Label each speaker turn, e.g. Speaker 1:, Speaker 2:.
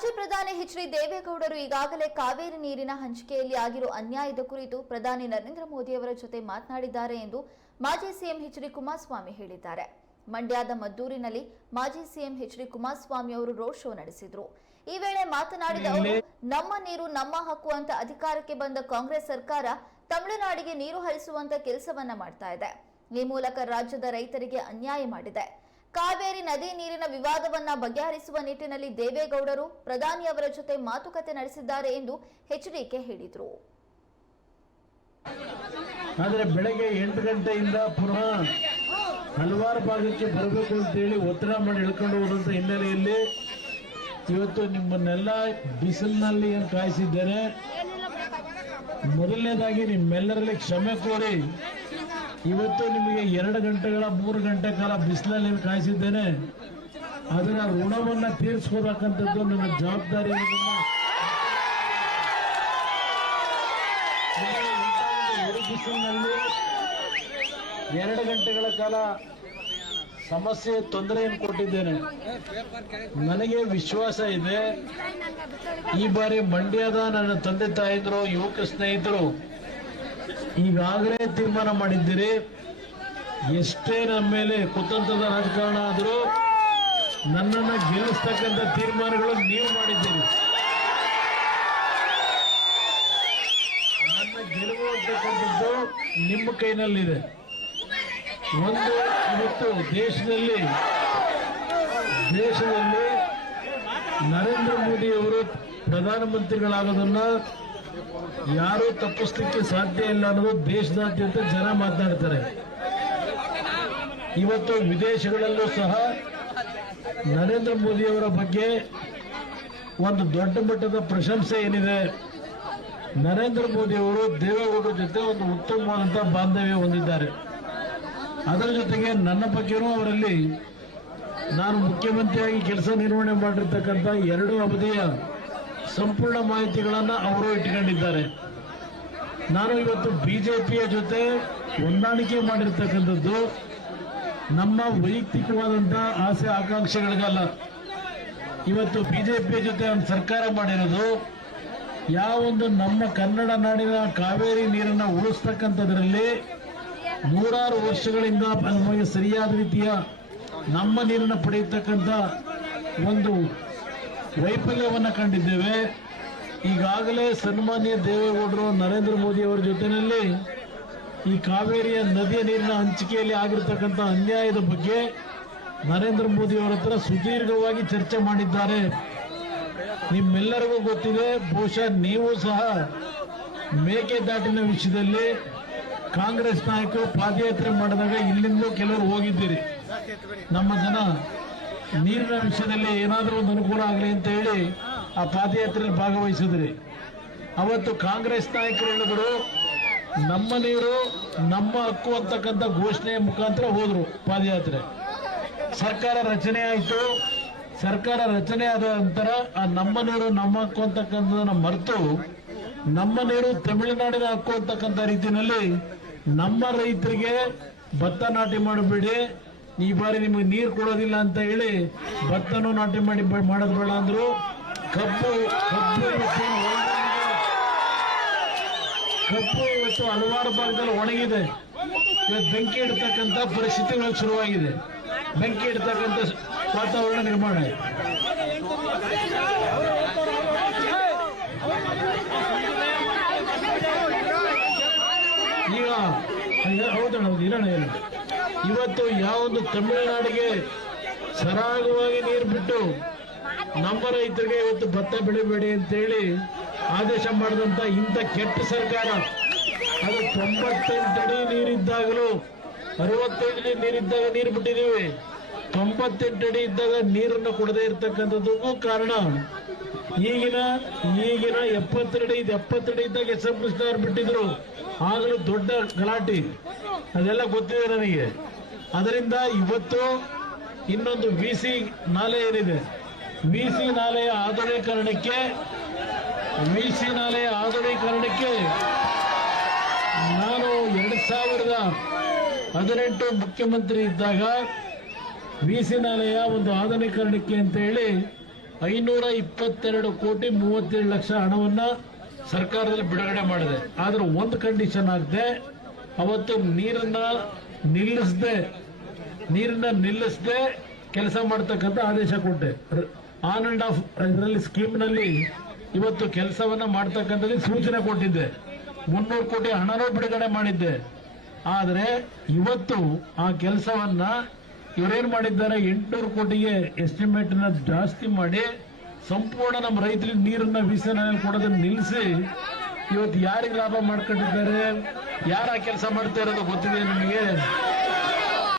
Speaker 1: ಮಾಜಿ ಪ್ರಧಾನಿ H D ದೇವೇಗೌಡರು ಈಗಾಗಲೇ ಕಾವೇರಿ ನೀರಿನ ಹಂಚಿಕೆಯಲ್ಲಿ ಆಗಿರುವ ಅನ್ಯಾಯದ ಕುರಿತು ಪ್ರಧಾನಿ ನರೇಂದ್ರ ಮೋದಿಯವರ ಜೊತೆ ಮಾತನಾಡಿದ್ದಾರೆ ಎಂದು ಮಾಜಿ ಸಿಎಂ ಎಚ್ ಡಿ ಕುಮಾರಸ್ವಾಮಿ ಹೇಳಿದ್ದಾರೆ. ಮಂಡ್ಯದ ಮದ್ದೂರಿನಲ್ಲಿ ಮಾಜಿ ಸಿಎಂ ಎಚ್ ಡಿ ಕುಮಾರಸ್ವಾಮಿ ಅವರು ರೋಡ್ ಶೋ ನಡೆಸಿದ್ರು. ಈ ವೇಳೆ ಮಾತನಾಡಿದ ಅವರು ನಮ್ಮ ನೀರು ನಮ್ಮ ಹಕ್ಕು ಅಂತ ಅಧಿಕಾರಕ್ಕೆ ಬಂದ ಕಾಂಗ್ರೆಸ್ ಸರ್ಕಾರ ತಮಿಳುನಾಡಿಗೆ ನೀರು ಹರಿಸುವಂತ ಕೆಲಸವನ್ನ ಮಾಡ್ತಾ ಇದೆ. ಈ ಮೂಲಕ ರಾಜ್ಯದ ರೈತರಿಗೆ ಅನ್ಯಾಯ ಮಾಡಿದೆ. ಕಾವೇರಿ ನದಿ ನೀರಿನ ವಿವಾದವನ್ನ ಬಗೆಹರಿಸುವ ನಿಟ್ಟಿನಲ್ಲಿ ದೇವೇಗೌಡರು ಪ್ರಧಾನಿ ಅವರ ಜೊತೆ ಮಾತುಕತೆ ನಡೆಸಿದ್ದಾರೆ ಎಂದು ಎಚ್ಡಿಕೆ ಹೇಳಿದರು.
Speaker 2: ಆದರೆ ಬೆಳಗ್ಗೆ ಎಂಟು ಗಂಟೆಯಿಂದ ಪುನಃ ಹಲವಾರು ಭಾಗಕ್ಕೆ ಬರಬೇಕು ಅಂತೇಳಿ ಒತ್ತಡ ಮಾಡಿ ಹೇಳ್ಕೊಂಡು ಹೋದಂತ ಹಿನ್ನೆಲೆಯಲ್ಲಿ ಇವತ್ತು ನಿಮ್ಮನ್ನೆಲ್ಲ ಬಿಸಿಲಿನಲ್ಲಿ ಏನು ಕಾಯಿಸಿದ್ದೇನೆ ಮೊದಲನೇದಾಗಿ ನಿಮ್ಮೆಲ್ಲರಲ್ಲಿ ಕ್ಷಮೆ ಕೋರಿ ಇವತ್ತು ನಿಮಗೆ ಎರಡು ಗಂಟೆಗಳ, ಮೂರು ಗಂಟೆ ಕಾಲ ಬಿಸಿಲಲ್ಲಿ ಕಾಯಿಸಿದ್ದೇನೆ. ಅದರ ಋಣವನ್ನ ತೀರಿಸ್ಕೋಬೇಕಂತದ್ದು ನನ್ನ ಜವಾಬ್ದಾರಿ ಎರಡು ಗಂಟೆಗಳ ಕಾಲ ಸಮಸ್ಯೆ, ತೊಂದರೆಯನ್ನು ಕೊಟ್ಟಿದ್ದೇನೆ. ನನಗೆ ವಿಶ್ವಾಸ ಇದೆ. ಈ ಬಾರಿ ಮಂಡ್ಯದ ನನ್ನ ತಂದೆ ತಾಯಿದ್ರು, ಯುವಕ ಸ್ನೇಹಿತರು ಈಗಾಗಲೇ ತೀರ್ಮಾನ ಮಾಡಿದ್ದೀರಿ. ಎಷ್ಟೇ ನಮ್ಮ ಮೇಲೆ ಕುತಂತ್ರದ ರಾಜಕಾರಣ ಆದರೂ ನನ್ನನ್ನು ಗೆಲ್ಲಿಸ್ತಕ್ಕಂಥ ತೀರ್ಮಾನಗಳು ನೀವು ಮಾಡಿದ್ದೀರಿ. ನನ್ನ ಗೆಲುವು ಅಂತಕ್ಕಂಥದ್ದು ನಿಮ್ಮ ಕೈನಲ್ಲಿದೆ. ಒಂದು ಇವತ್ತು ದೇಶದಲ್ಲಿ ದೇಶದಲ್ಲಿ ನರೇಂದ್ರ ಮೋದಿ ಅವರು ಪ್ರಧಾನಮಂತ್ರಿಗಳಾಗೋದನ್ನ ಯಾರೂ ತಪ್ಪಿಸ್ಲಿಕ್ಕೆ ಸಾಧ್ಯ ಇಲ್ಲ ಅನ್ನೋದು ದೇಶದಾದ್ಯಂತ ಜನ ಮಾತನಾಡ್ತಾರೆ. ಇವತ್ತು ವಿದೇಶಗಳಲ್ಲೂ ಸಹ ನರೇಂದ್ರ ಮೋದಿಯವರ ಬಗ್ಗೆ ಒಂದು ದೊಡ್ಡ ಮಟ್ಟದ ಪ್ರಶಂಸೆ ಏನಿದೆ. ನರೇಂದ್ರ ಮೋದಿ ಅವರು ದೇವೇಗೌಡರ ಜೊತೆ ಒಂದು ಉತ್ತಮವಾದಂತಹ ಬಾಂಧವ್ಯ ಹೊಂದಿದ್ದಾರೆ. ಅದರ ಜೊತೆಗೆ ನನ್ನ ಬಗ್ಗೆನೂ ಅವರಲ್ಲಿ ನಾನು ಮುಖ್ಯಮಂತ್ರಿಯಾಗಿ ಕೆಲಸ ನಿರ್ವಹಣೆ ಮಾಡಿರ್ತಕ್ಕಂಥ ಎರಡು ಅವಧಿಯ ಸಂಪೂರ್ಣ ಮಾಹಿತಿಗಳನ್ನು ಅವರು ಇಟ್ಕೊಂಡಿದ್ದಾರೆ ನಾನು ಇವತ್ತು ಬಿಜೆಪಿಯ ಜೊತೆ ಹೊಂದಾಣಿಕೆ ಮಾಡಿರ್ತಕ್ಕಂಥದ್ದು ನಮ್ಮ ವೈಯಕ್ತಿಕವಾದಂಥ ಆಸೆ ಆಕಾಂಕ್ಷೆಗಳಿಗಲ್ಲ. ಇವತ್ತು ಬಿಜೆಪಿಯ ಜೊತೆ ಒಂದು ಸರ್ಕಾರ ಮಾಡಿರೋದು ಯಾವೊಂದು ನಮ್ಮ ಕನ್ನಡ ನಾಡಿನ ಕಾವೇರಿ ನೀರನ್ನು ಉಳಿಸ್ತಕ್ಕಂಥದ್ರಲ್ಲಿ ನೂರಾರು ವರ್ಷಗಳಿಂದ ನಮಗೆ ಸರಿಯಾದ ರೀತಿಯ ನಮ್ಮ ನೀರನ್ನು ಪಡೆಯತಕ್ಕಂಥ ಒಂದು ವೈಫಲ್ಯವನ್ನು ಕಂಡಿದ್ದೇವೆ. ಈಗಾಗಲೇ ಸನ್ಮಾನ್ಯ ದೇವೇಗೌಡರು ನರೇಂದ್ರ ಮೋದಿ ಅವರ ಜೊತೆಯಲ್ಲಿ ಈ ಕಾವೇರಿಯ ನದಿಯ ನೀರಿನ ಹಂಚಿಕೆಯಲ್ಲಿ ಆಗಿರ್ತಕ್ಕಂಥ ಅನ್ಯಾಯದ ಬಗ್ಗೆ ನರೇಂದ್ರ ಮೋದಿ ಅವರ ಹತ್ರ ಸುದೀರ್ಘವಾಗಿ ಚರ್ಚೆ ಮಾಡಿದ್ದಾರೆ. ನಿಮ್ಮೆಲ್ಲರಿಗೂ ಗೊತ್ತಿದೆ, ಬಹುಶಃ ನೀವು ಸಹ ಮೇಕೆದಾಟಿನ ವಿಷಯದಲ್ಲಿ ಕಾಂಗ್ರೆಸ್ ನಾಯಕರು ಪಾದಯಾತ್ರೆ ಮಾಡಿದಾಗ ಇಲ್ಲಿಂದಲೂ ಕೆಲವರು ಹೋಗಿದ್ದೀರಿ. ನಮ್ಮ ಜನ ನೀರಿನ ವಿಷಯದಲ್ಲಿ ಏನಾದರೂ ಒಂದು ಅನುಕೂಲ ಆಗಲಿ ಅಂತ ಹೇಳಿ ಆ ಪಾದಯಾತ್ರೆಯಲ್ಲಿ ಭಾಗವಹಿಸಿದ್ರಿ. ಅವತ್ತು ಕಾಂಗ್ರೆಸ್ ನಾಯಕರು ಹೇಳಿದ್ರು, ನಮ್ಮ ನೀರು ನಮ್ಮ ಹಕ್ಕು ಅಂತಕ್ಕಂಥ ಘೋಷಣೆಯ ಮುಖಾಂತರ ಹೋದ್ರು ಪಾದಯಾತ್ರೆ. ಸರ್ಕಾರ ರಚನೆ ಆಯಿತು. ಸರ್ಕಾರ ರಚನೆ ಆದ ನಂತರ ಆ ನಮ್ಮ ನೀರು ನಮ್ಮ ಹಕ್ಕು ಅಂತಕ್ಕಂಥದನ್ನ ಮರೆತು, ನಮ್ಮ ನೀರು ತಮಿಳುನಾಡಿನ ಹಕ್ಕು ಅಂತಕ್ಕಂಥ ರೀತಿಯಲ್ಲಿ ನಮ್ಮ ರೈತರಿಗೆ ಭತ್ತ ನಾಟಿ ಮಾಡಬೇಡಿ ಈ ಬಾರಿ ನಿಮಗೆ ನೀರು ಕೊಡೋದಿಲ್ಲ ಅಂತ ಹೇಳಿ ಭತ್ತನೂ ನಾಟಿ ಮಾಡಿ ಮಾಡೋದು ಬೇಡ ಅಂದ್ರು. ಕಬ್ಬು ಕಬ್ಬು. ಕಬ್ಬು ಇವತ್ತು ಹಲವಾರು ಭಾಗದಲ್ಲಿ ಒಣಗಿದೆ. ಇವತ್ತು ಬೆಂಕಿ ಇಡ್ತಕ್ಕಂಥ ಪರಿಸ್ಥಿತಿಗಳು ಶುರುವಾಗಿದೆ. ಬೆಂಕಿ ಇಡ್ತಕ್ಕಂಥ ವಾತಾವರಣ ನಿರ್ಮಾಣ ಈಗ ಹೌದಣ್ಣ ಹೌದು ಇರೋಣ ಹೇಳಿ ಇವತ್ತು ಯಾವೊಂದು ತಮಿಳುನಾಡಿಗೆ ಸರಾಗವಾಗಿ ನೀರು ಬಿಟ್ಟು ನಮ್ಮ ರೈತರಿಗೆ ಇವತ್ತು ಭತ್ತ ಬೆಳಿಬೇಡಿ ಅಂತೇಳಿ ಆದೇಶ ಮಾಡಿದಂತ ಇಂಥ ಕೆಟ್ಟ ಸರ್ಕಾರ. ಅದು ತೊಂಬತ್ತೆಂಟು ಅಡಿ ನೀರಿದ್ದಾಗಲೂ, ಅರವತ್ತೈದು ಅಡಿ ನೀರಿದ್ದಾಗ ನೀರು ಬಿಟ್ಟಿದ್ದೀವಿ. ತೊಂಬತ್ತೆಂಟು ಅಡಿ ಇದ್ದಾಗ ನೀರನ್ನು ಕೊಡದೇ ಇರತಕ್ಕಂಥದ್ದಕ್ಕೂ ಕಾರಣ ಈಗಿನ ಈಗಿನ ಎಪ್ಪತ್ತೆರಡು ಐದು ಎಪ್ಪತ್ತೆರಡು ಇದ್ದಾಗ ಎಸ್ ಎಂ ಕೃಷ್ಣ ಅವ್ರು ಬಿಟ್ಟಿದ್ರು. ಆಗಲೂ ದೊಡ್ಡ ಗಲಾಟೆ. ಅದೆಲ್ಲ ಗೊತ್ತಿದೆ ನನಗೆ. ಅದರಿಂದ ಇವತ್ತು ಇನ್ನೊಂದು ವಿ ಸಿ ನಾಲೆ ಏನಿದೆ? ವಿ ಸಿ ನಾಲೆಯ ಆಧುನೀಕರಣಕ್ಕೆ ವಿ ಸಿ ನಾಲೆಯ ಆಧುನೀಕರಣಕ್ಕೆ ನಾನು ಎರಡು ಸಾವಿರದ ಹದಿನೆಂಟು ಮುಖ್ಯಮಂತ್ರಿ ಇದ್ದಾಗ ವಿ ಸಿ ನಾಲೆಯ ಒಂದು ಆಧುನೀಕರಣಕ್ಕೆ ಅಂತ ಹೇಳಿ ಐನೂರ ಇಪ್ಪತ್ತೆರಡು ಕೋಟಿ ಮೂವತ್ತೇಳು ಲಕ್ಷ ಹಣವನ್ನ ಸರ್ಕಾರದಲ್ಲಿ ಬಿಡುಗಡೆ ಮಾಡಿದೆ. ಆದ್ರೆ ಒಂದು ಕಂಡೀಷನ್ ಆಗದೆ, ಅವತ್ತು ನೀರನ್ನ ನಿಲ್ಲಿಸದೆ ನೀರನ್ನ ನಿಲ್ಲಿಸದೆ ಕೆಲಸ ಮಾಡ್ತಕ್ಕಂಥ ಆದೇಶ ಕೊಟ್ಟೆ. ಆನ್ ಅಂಡ್ ಆಫ್ ಇದರಲ್ಲಿ ಸ್ಕೀಮ್ನಲ್ಲಿ ಇವತ್ತು ಕೆಲಸವನ್ನ ಮಾಡ್ತಕ್ಕಂಥದ್ದು ಸೂಚನೆ ಕೊಟ್ಟಿದ್ದೆ. ಮುನ್ನೂರು ಕೋಟಿ ಹಣನೂ ಬಿಡುಗಡೆ ಮಾಡಿದ್ದೆ. ಆದರೆ ಇವತ್ತು ಆ ಕೆಲಸವನ್ನ ಇವರೇನ್ ಮಾಡಿದ್ದಾರೆ? ಎಂಟುನೂರು ಕೋಟಿಗೆ ಎಸ್ಟಿಮೇಟ್ನ ಜಾಸ್ತಿ ಮಾಡಿ ಸಂಪೂರ್ಣ ನಮ್ಮ ರೈತರಿಗೆ ನೀರನ್ನ ವಿಸರ್ಜನೆ ಕೊಡೋದನ್ನ ನಿಲ್ಲಿಸಿ ಇವತ್ತು ಯಾರಿಗೆ ಲಾಭ ಮಾಡ್ಕೊಂಡಿದ್ದಾರೆ? ಯಾರ ಕೆಲಸ ಮಾಡ್ತಾ ಇರೋದು ಗೊತ್ತಿದೆ ನಿಮಗೆ?